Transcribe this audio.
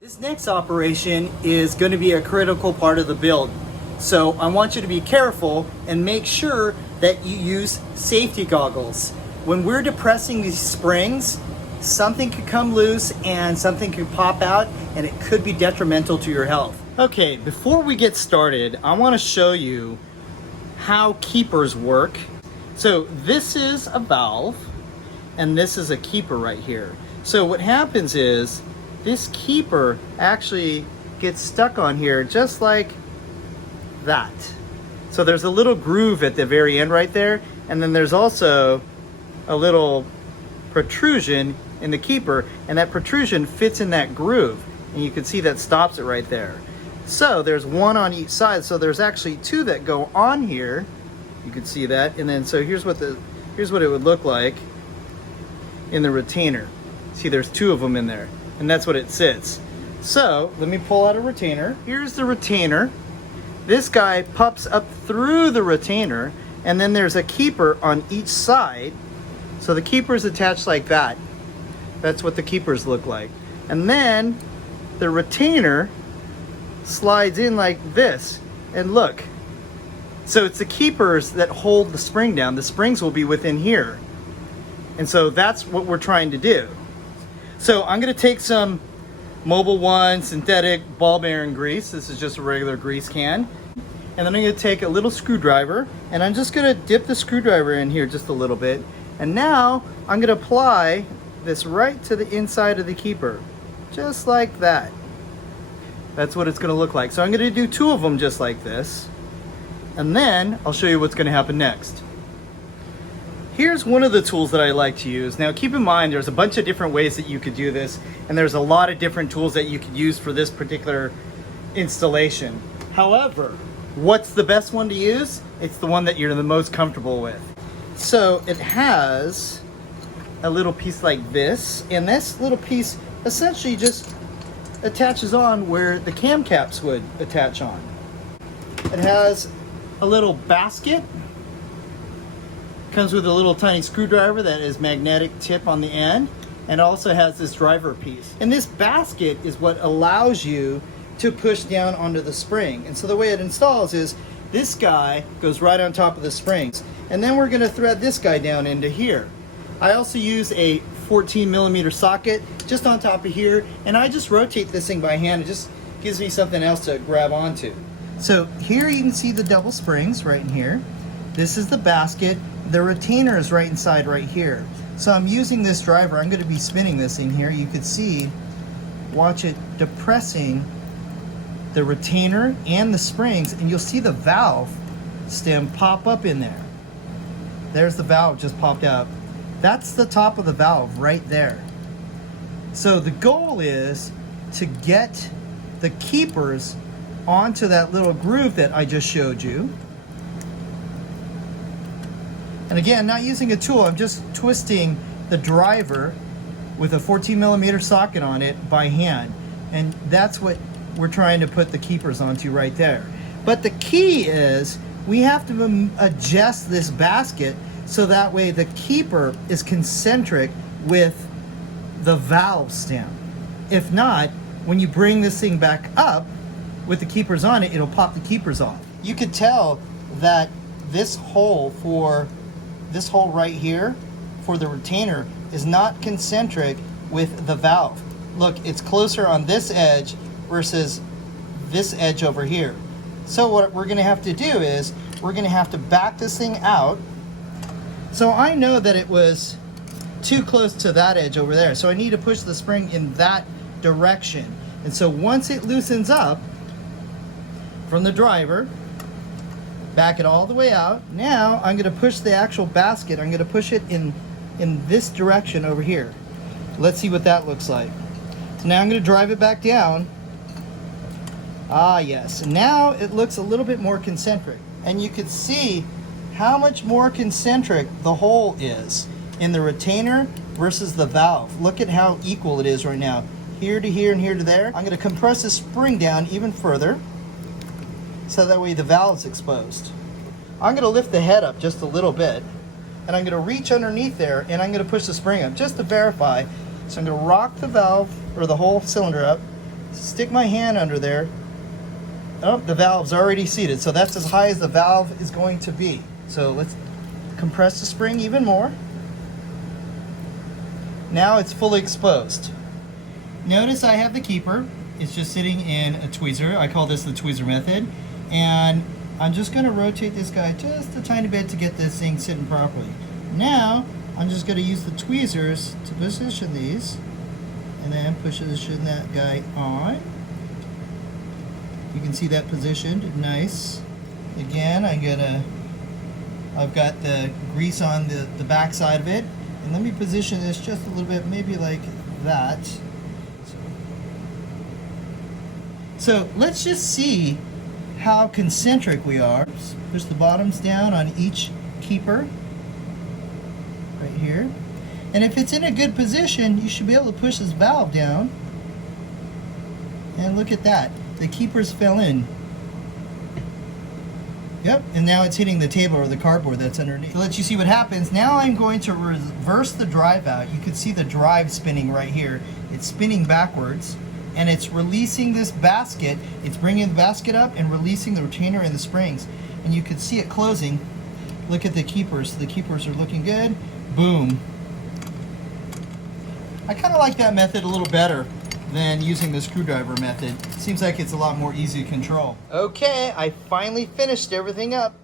This next operation is going to be a critical part of the build. So I want you to be careful and make sure that you use safety goggles. When we're depressing these springs, something could come loose and something could pop out and it could be detrimental to your health. Okay, before we get started, I want to show you how keepers work. So this is a valve and this is a keeper right here. So what happens is this keeper actually gets stuck on here just like that. So there's a little groove at the very end right there, and then there's also a little protrusion in the keeper, and that protrusion fits in that groove, and you can see that stops it right there. So there's one on each side, so there's actually two that go on here. You can see that, and then so here's what it would look like in the retainer. See, there's two of them in there, and that's what it sits. So let me pull out a retainer. Here's the retainer. This guy pops up through the retainer, and then there's a keeper on each side. So the keeper's attached like that. That's what the keepers look like. And then the retainer slides in like this, and look. So it's the keepers that hold the spring down. The springs will be within here. And so that's what we're trying to do. So I'm going to take some Mobil 1 synthetic ball bearing grease. This is just a regular grease can. And then I'm going to take a little screwdriver, and I'm just going to dip the screwdriver in here just a little bit. And now I'm going to apply this right to the inside of the keeper, just like that. That's what it's going to look like. So I'm going to do two of them just like this. And then I'll show you what's going to happen next. Here's one of the tools that I like to use. Now keep in mind there's a bunch of different ways that you could do this, and there's a lot of different tools that you could use for this particular installation. However, what's the best one to use? It's the one that you're the most comfortable with. So it has a little piece like this, and this little piece essentially just attaches on where the cam caps would attach on. It has a little basket. Comes with a little tiny screwdriver that is magnetic tip on the end, and also has this driver piece. And this basket is what allows you to push down onto the spring. And so the way it installs is this guy goes right on top of the springs, and then we're going to thread this guy down into here. I also use a 14mm socket just on top of here, and I just rotate this thing by hand. It just gives me something else to grab onto. So here you can see the double springs right in here. This is the basket. The retainer is right inside right here. So I'm using this driver. I'm going to be spinning this in here. You could see, watch it depressing the retainer and the springs, and you'll see the valve stem pop up in there. There's the valve just popped out. That's the top of the valve right there. So the goal is to get the keepers onto that little groove that I just showed you. And again, not using a tool, I'm just twisting the driver with a 14mm socket on it by hand. And that's what we're trying to put the keepers onto right there. But the key is we have to adjust this basket so that way the keeper is concentric with the valve stem. If not, when you bring this thing back up with the keepers on it, it'll pop the keepers off. You could tell that this hole right here for the retainer is not concentric with the valve. Look, it's closer on this edge versus this edge over here. So what we're going to have to do is we're going to have to back this thing out. So I know that it was too close to that edge over there, so I need to push the spring in that direction. And so once it loosens up from the driver, back it all the way out. Now I'm going to push the actual basket. I'm going to push it in this direction over here. Let's see what that looks like. So now I'm going to drive it back down. Ah, yes. Now it looks a little bit more concentric. And you can see how much more concentric the hole is in the retainer versus the valve. Look at how equal it is right now. Here to here and here to there. I'm going to compress the spring down even further, so that way the valve's exposed. I'm going to lift the head up just a little bit, and I'm going to reach underneath there, and I'm going to push the spring up just to verify. So I'm going to rock the valve or the whole cylinder up, stick my hand under there. Oh, the valve's already seated, so that's as high as the valve is going to be. So let's compress the spring even more. Now it's fully exposed. Notice I have the keeper. It's just sitting in a tweezer. I call this the tweezer method. And I'm just going to rotate this guy just a tiny bit to get this thing sitting properly. Now I'm just going to use the tweezers to position these, and then position that guy on. You can see that positioned nice. Again, I've got the grease on the back side of it, and let me position this just a little bit, maybe like that. So let's just see how concentric we are. Just push the bottoms down on each keeper right here, and if it's in a good position, you should be able to push this valve down, and look at that, the keepers fell in. Yep, and now it's hitting the table or the cardboard that's underneath. To let you see what happens, now I'm going to reverse the drive out. You can see the drive spinning right here. It's spinning backwards, and it's releasing this basket. It's bringing the basket up and releasing the retainer and the springs. And you can see it closing. Look at the keepers. The keepers are looking good. Boom. I kind of like that method a little better than using the screwdriver method. Seems like it's a lot more easy to control. Okay, I finally finished everything up.